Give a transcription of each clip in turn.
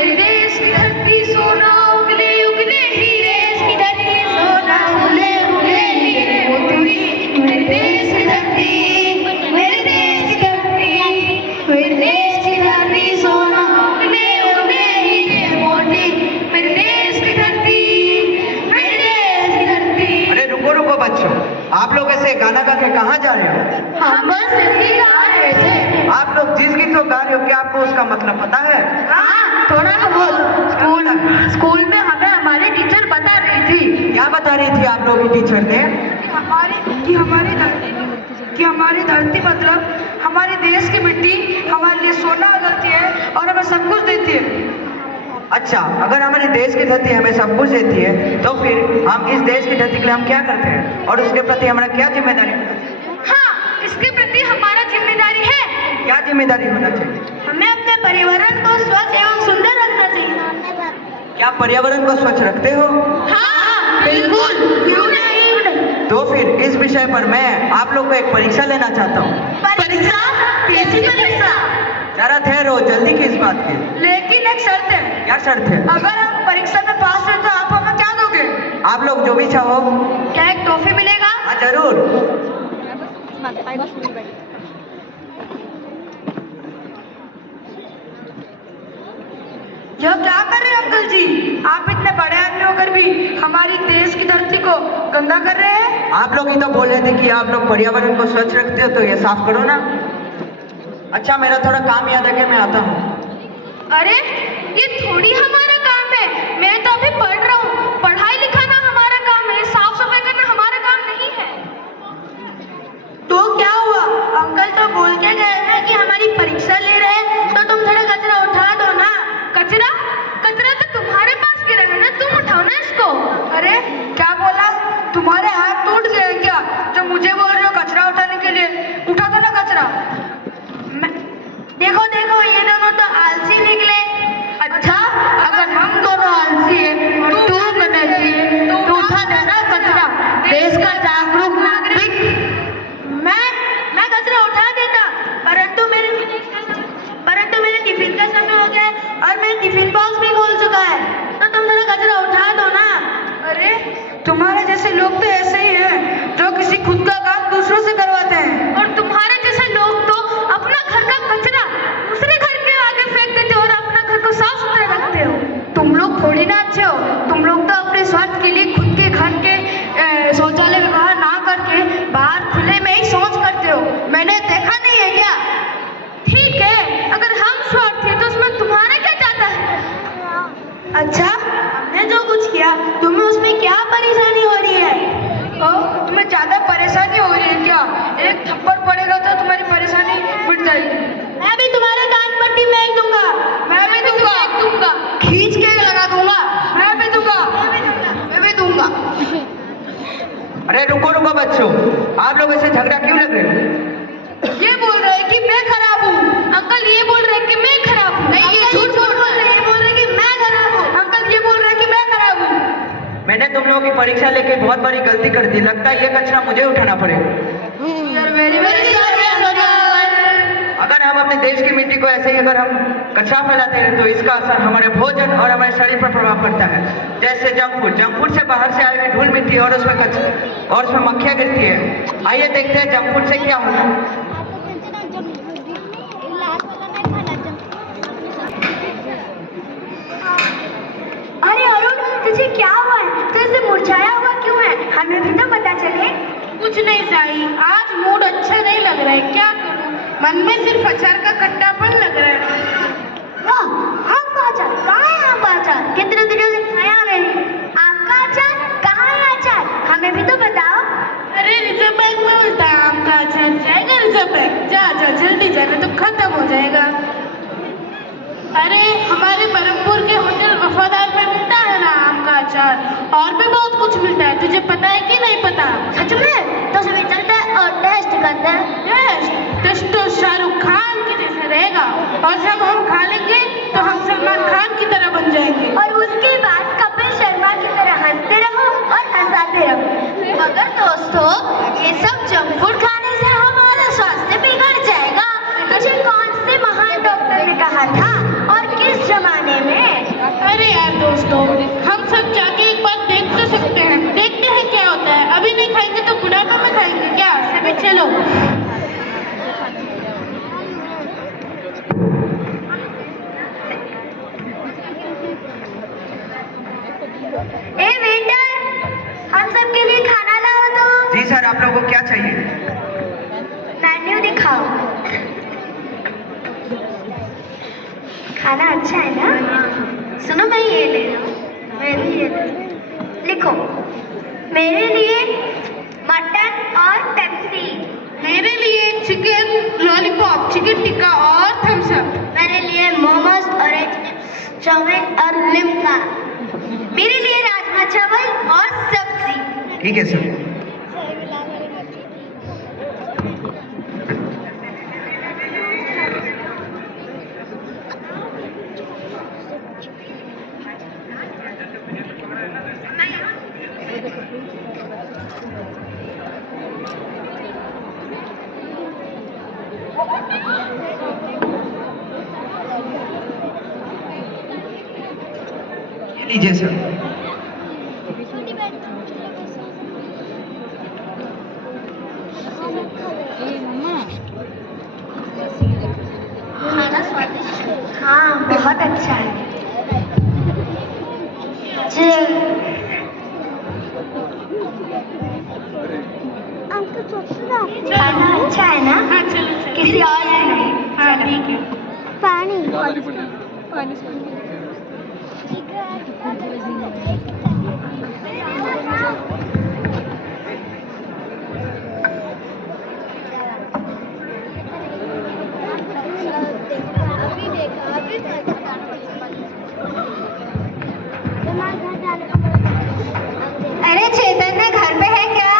मेरे देश की धरती सोना उगले उगले हीरे, इसकी धरती सोना उगले उगले हीरे मोती। मेरे देश की धरती, मेरे देश की धरती, मेरे देश की धरती सोना उगले उगले हीरे मोती। मेरे देश की धरती, मेरे देश की धरती। अरे रुको रुको बच्चों, आप लोग ऐसे गाना गा के कहाँ जा रहे हो? हम बस ऐसे गा रहे थे। आप लोग जिस गीत को गा रहे हो क्या आपको उसका मतलब पता है? हाँ, थोड़ा सा बहुत। स्कूल में हमें हमारी टीचर बता रही थी। क्या बता रही थी आप लोग की टीचर ने? कि हमारी धरती मतलब हमारे देश की मिट्टी हमारे लिए सोना उगलती है और हमें सब कुछ देती है। अच्छा, अगर हमारे देश की धरती हमें सब कुछ देती है तो फिर हम इस देश की धरती के लिए हम क्या करते हैं और उसके प्रति हमारा क्या जिम्मेदारी होना चाहिए? हाँ, इसके प्रति हमारा जिम्मेदारी है। क्या जिम्मेदारी होना चाहिए? हमें अपने पर्यावरण को स्वच्छ एवं सुंदर रखना चाहिए। क्या पर्यावरण को स्वच्छ रखते हो? हाँ, बिल्कुल, क्यों नहीं। तो फिर इस विषय पर मैं आप लोग को एक परीक्षा लेना चाहता हूँ। परीक्षा? कैसी परीक्षा? जरा ठहरो, जल्दी की इस बात की। लेकिन एक शर्त है। क्या शर्त है? अगर हम परीक्षा में पास हुए तो आप हमें क्या दोगे? आप लोग जो भी चाहो। क्या एक टॉफी मिलेगा? हाँ जरूर। यह क्या कर रहे हैं अंकल जी? आप इतने बड़े आदमी होकर भी हमारी देश की धरती को गंदा कर रहे हैं। आप लोग ही तो बोल रहे थे कि आप लोग पर्यावरण को स्वच्छ रखते हो तो ये साफ करो ना। अच्छा, मेरा थोड़ा काम याद है कि मैं आता हूँ। अरे, ये थोड़ी हमारा काम है। मैं तो अभी पढ़ रहा हूँ। पढ़ाई लिखाना हमारा काम है, साफ सफाई करना हमारा काम नहीं है। तो क्या हुआ? अंकल तो बोल के गए हैं कि हमारी परीक्षा ले रहे हैं तो तुम थोड़ा कचरा उठा दो ना। कचरा? कचरा तो तुम्हारे पास गिरा है ना, तुम उठाओ ना इसको। अरे क्या बोला? तुम्हारे हाथ टूट गए क्या जो मुझे बोल रहे हो कचरा उठाने के लिए? उठा दो ना कचरा। देखो देखो, ये दोनों तो आलसी निकले। अच्छा, अगर हम दोनों आलसी हैं तो तू बनेगी तो उठा देना कचरा। देश का जागरूक नागरिक। मैं कचरा उठा देता, परंतु मेरे टिफिन का समय हो गया है और मेरा टिफिन बॉक्स भी खोल चुका है, तो तुम थोड़ा कचरा उठा दो ना। अरे तुम्हारे जैसे लोग तो ऐसे ही हैं जो किसी खुद का काम दूसरों से करवाते हैं। और तुम्हारे जैसे लोग तो अपना घर का कचरा दूसरे घर के आगे फेंक देते हो और अपना घर को साफ सुथरा रखते हो। तुम लोग थोड़ी ना अच्छे हो। तुम लोग तो अपने स्वार्थ के लिए खुद के घर के शौचालय व्यवहार ना करके बाहर खुले में ही शौच करते हो। मैंने देखा नहीं है क्या? ठीक है, अगर हम स्वार्थी हैं तो उसमें तुम्हारा क्या जाता है? अच्छा, हमने जो कुछ किया तुम्हें उसमें क्या परेशानी हो रही है? तुम्हें ज्यादा परेशानी हो रही है क्या? एक थप्पड़ पड़ेगा तो तुम्हारी परेशानी मिट जाएगी। मैं भी तुम्हारे कान पट्टी फेंक दूंगा। मैं भी दूंगा। खींच के लगा दूंगा। मैं भी दूंगा। अरे रुको रुको बच्चों, आप लोग ऐसे झगड़ा क्यों लग रहे हो? ये बोल रहे हैं कि मैं खराब हूँ। अंकल ये बोल रहे हैं कि मैं खराब हूँ। नहीं, ये झूठ बोल रहे हैं। ये बोल रहे हैं कि मैं खराब हूँ। अंकल ये बोल रहे हैं कि मैं खराब हूँ। मैंने तुम लोगों की परीक्षा लेके बहुत बड़ी गलती कर दी। लगता है ये कचरा मुझे उठाना पड़ेगा। अगर हम अपने देश की मिट्टी को ऐसे ही अगर हम कचरा फैलाते हैं तो इसका असर हमारे भोजन और हमारे शरीर पर प्रभाव पड़ता है। जैसे जंक फूड से बाहर से आई हुई धूल मिट्टी और उसमें मक्खियाँ गिरती है। आइए देखते हैं जंक फूड से क्या होता है। अरे अरुण, तुझे क्या हुआ है? तो इसे मुरझाया हुआ क्यों है? हमें भी तो पता चले। कुछ नहीं साई, आज मूड अच्छा नहीं लग रहा है। क्या करूं, मन में सिर्फ अचार का खट्टापन लग रहा है। आम का अचार? कहाँ है आम का अचार? कितने दिनों से खाया नहीं। आम का अचार? कहाँ है अचार? हमें भी तो बताओ। अरे रिजर्व बैंक में मिलता है आम का अचार। जाएगा रिजर्व बैंक? जा जल्दी जाना तो खत्म हो जाएगा। अरे हमारे बरमपुर के होटल वफादार में मिलता है ना आम का अचार, और भी बहुत कुछ मिलता है। तुझे पता है कि नहीं पता? सच में? तो सभी चलते हैं और टेस्ट करते हैं। टेस्ट तो शाहरुख खान के जैसे रहेगा, और जब हम खा लेंगे तो हम सलमान खान की तरह बन जाएंगे। और उसके बाद कपिल शर्मा की तरह हंसते रहो और हंसाते रहो। मगर दोस्तों, ये सब जंक फूड खाने से हमारा स्वास्थ्य बिगड़ जाएगा। मुझे कौन से महान डॉक्टर ने कहा था और किस जमाने में? को क्या चाहिए? मेन्यू दिखाओ। खाना अच्छा है ना? सुनो मैं ये ले रहा हूँ। मेरे लिए लिखो। मेरे लिए मटन और पेप्सी। मेरे लिए चिकन लॉलीपॉप, चिकन टिक्का और थम्स अप। मेरे लिए मोमोज, ऑरेंज चाउमीन और लिम्का। मेरे लिए राजमा चावल और सब्जी। ठीक है सर। ये लीजिए सर। खाना स्वादिष्ट है। हाँ बहुत अच्छा है। खाना अच्छा है ना? हाँ चलो किसी और ने नहीं। हाँ ठीक है। पानी। अरे चैतन्य घर पे है क्या?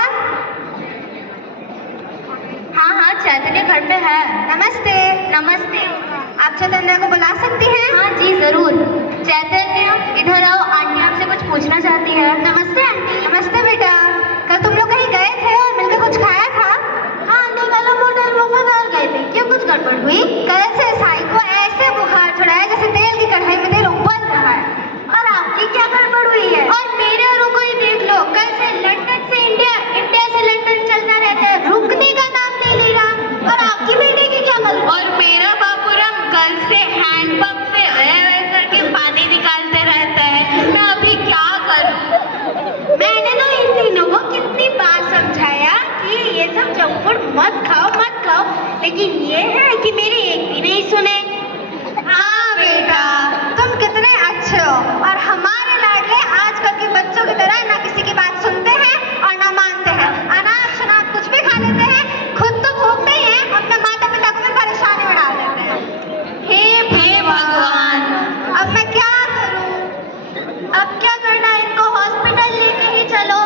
हाँ हाँ चैतन्य घर पे है। नमस्ते। नमस्ते। आप चैतन्य को बुला सकती हैं? हाँ जी जरूर। चैतन्य इधर आओ, आंटी आपसे कुछ पूछना चाहती है। नमस्ते आंटी। नमस्ते बेटा। कल तुम लोग कहीं गए थे और मिलकर कुछ खाया था? हाँ आंटी कल हम होटल मुफ्तदार गए थे। क्यों कुछ गड़बड़ हुई? कल से साई को ऐसे बुखार चढ़ा है जैसे तेल की कढ़ाई में तेल उबल रहा है। और आपकी क्या गड़बड़ हुई है? और मेरे औरों को ही देख लो, कल से लंदन से इंडिया, इंडिया से लंदन चलता रहता है, रुकने का नाम नहीं ले रहा। और आपकी बेटी की क्या गलती? और मेरा बाबूराम कल से हैंडपंप से करके पानी निकालते रहता है। मैं अभी क्या करूं? मैंने तो इन तीनों को कितनी बार समझाया कि ये सब जंक फूड मत खाओ, लेकिन ये है कि मेरी एक भी नहीं सुने। हाँ बेटा, तुम कितने अच्छे हो। और हमारे लाडले आजकल के बच्चों की तरह ना किसी की बात सुनते हैं और ना मानते हैं। अनाज शनाज कुछ भी खा लेते हैं, खुद तो भोगते ही हैं, अपने माता पिता को भी परेशानी में डाल देते हैं। हे भगवान, अब मैं क्या करूं? अब क्या करना है? इनको हॉस्पिटल लेके ही चलो।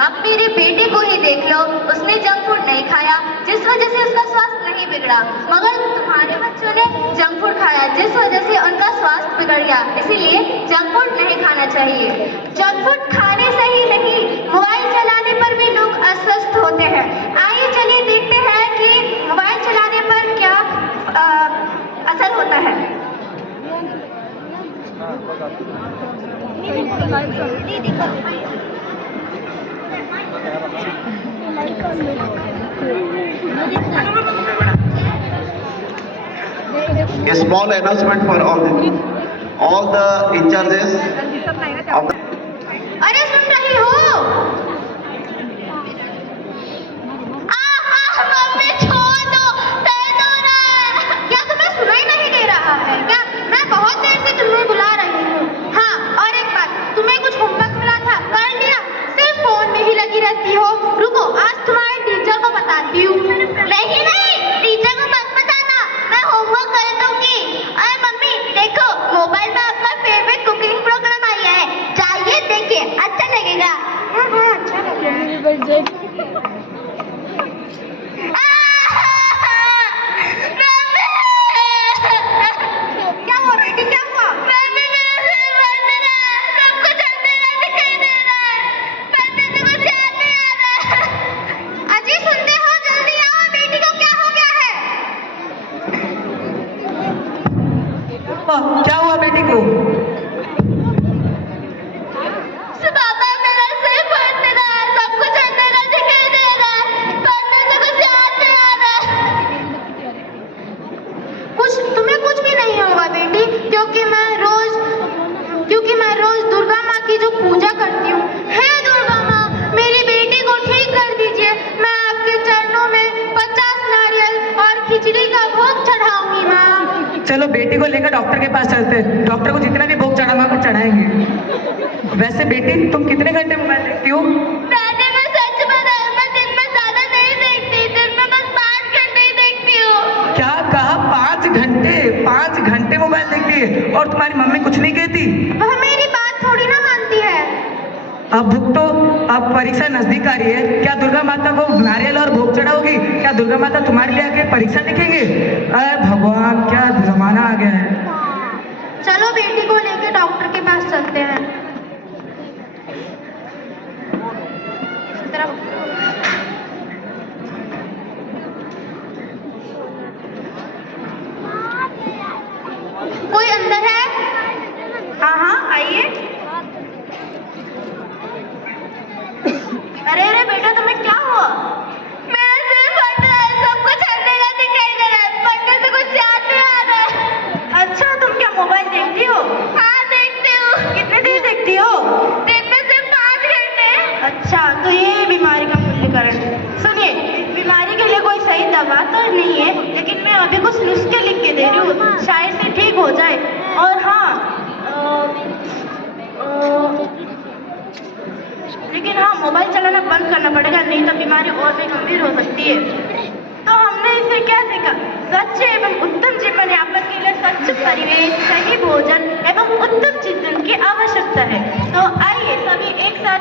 अब मेरे बेटे को ही देख लो, उसने जंक फूड नहीं खाया जिस वजह से उसका स्वास्थ्य नहीं बिगड़ा, मगर तुम्हारे बच्चों ने जंक फूड खाया जिस वजह से उनका स्वास्थ्य बिगड़ गया। इसीलिए जंक फूड नहीं खाना चाहिए। जंक फूड खाने से ही नहीं, मोबाइल चलाने पर भी लोग अस्वस्थ होते हैं। आइए चलिए देखते हैं कि मोबाइल चलाने पर क्या असर होता है। A small announcement for all the in charges of the अरे सुन रही हो? मम्मी छोड़ दो, दर्द हो रहा है। क्या तुम्हें सुनाई नहीं दे रहा है क्या? मैं बहुत देर से तुम्हें बुला रही हूँ। हाँ और एक बात, तुम्हें कुछ होमवर्क मिला था, कर लिया? सिर्फ फोन में ही लगी रहती हो। रुको आज तुम्हारे टीचर को बताती हूँ। नहीं नहीं, टीचर को मत बताना, मैं होमवर्क कर दूंगी। अरे मम्मी देखो, मोबाइल में आपका फेवरेट कुकिंग प्रोग्राम आया है, जाइए देखिए, अच्छा लगेगा। हाँ अच्छा लगेगा। क्या हुआ बेटी, क्या हुआ? मम्मी मेरा सिर बढ़ रहा है, सब कुछ अंधेरा दिखाई दे रहा है, पढ़ने से कुछ याद नहीं आ रहा है। अजी सुनते हो, जल्दी आओ, बेटी को क्या हो गया है? क्या हुआ बेटी को? पापा मेरा सिर बढ़ रहा है, सब कुछ अंधेरा दिखाई दे रहा बेटी को लेकर डॉक्टर के पास चलते हैं, डॉक्टर को जितना भी भोग चढ़ाना होगा चढ़ाएंगे। वैसे बेटी तुम कितने घंटे मोबाइल देखती हो? दादी मैं सच बताऊं, मैं दिन में ज्यादा नहीं देखती, दिन में बस 5 घंटे ही देखती हूँ। क्या कहा? 5 घंटे मोबाइल देखती है और तुम्हारी मम्मी कुछ नहीं कहती? वह मेरी बात थोड़ी ना मानती है। अब भुगतो, अब परीक्षा नजदीक आ रही है, क्या दुर्गा माता को नारियल और भोग चढ़ाओगी? क्या दुर्गा माता तुम्हारे लिए आके परीक्षा लिखेंगे? अरे भगवान, क्या जमाना आ गया है। चलो बेटी को लेकर डॉक्टर के पास चलते हैं। इस तरफ। कोई अंदर है? हाँ हाँ आइए। अरे अरे बेटा तुम्हें क्या हुआ? मेरा सिर फट रहा है, सब कुछ अंधेरा दिखाई दे रहा है, पढ़ने से कुछ याद नहीं आ रहा है। अच्छा तुम क्या मोबाइल देखती हो? हाँ देखती हूँ। कितने देर देखती हो? दिन में सिर्फ 5 घंटे। अच्छा तो ये बीमारी का मूल्यकरण। सुनिए, इस बीमारी के लिए कोई सही दवा तो नहीं है, लेकिन मैं अभी कुछ नुस्खे लिख के दे रही हूँ, शायद से ठीक हो जाए। और हाँ लेकिन हाँ मोबाइल चलाना बंद करना पड़ेगा, नहीं तो बीमारी और भी गंभीर हो सकती है। तो हमने इसे क्या सीखा? स्वच्छ एवं उत्तम जीवन यापन के लिए स्वच्छ परिवेश, सही भोजन एवं उत्तम चिंतन की आवश्यकता है। तो आइए सभी एक साथ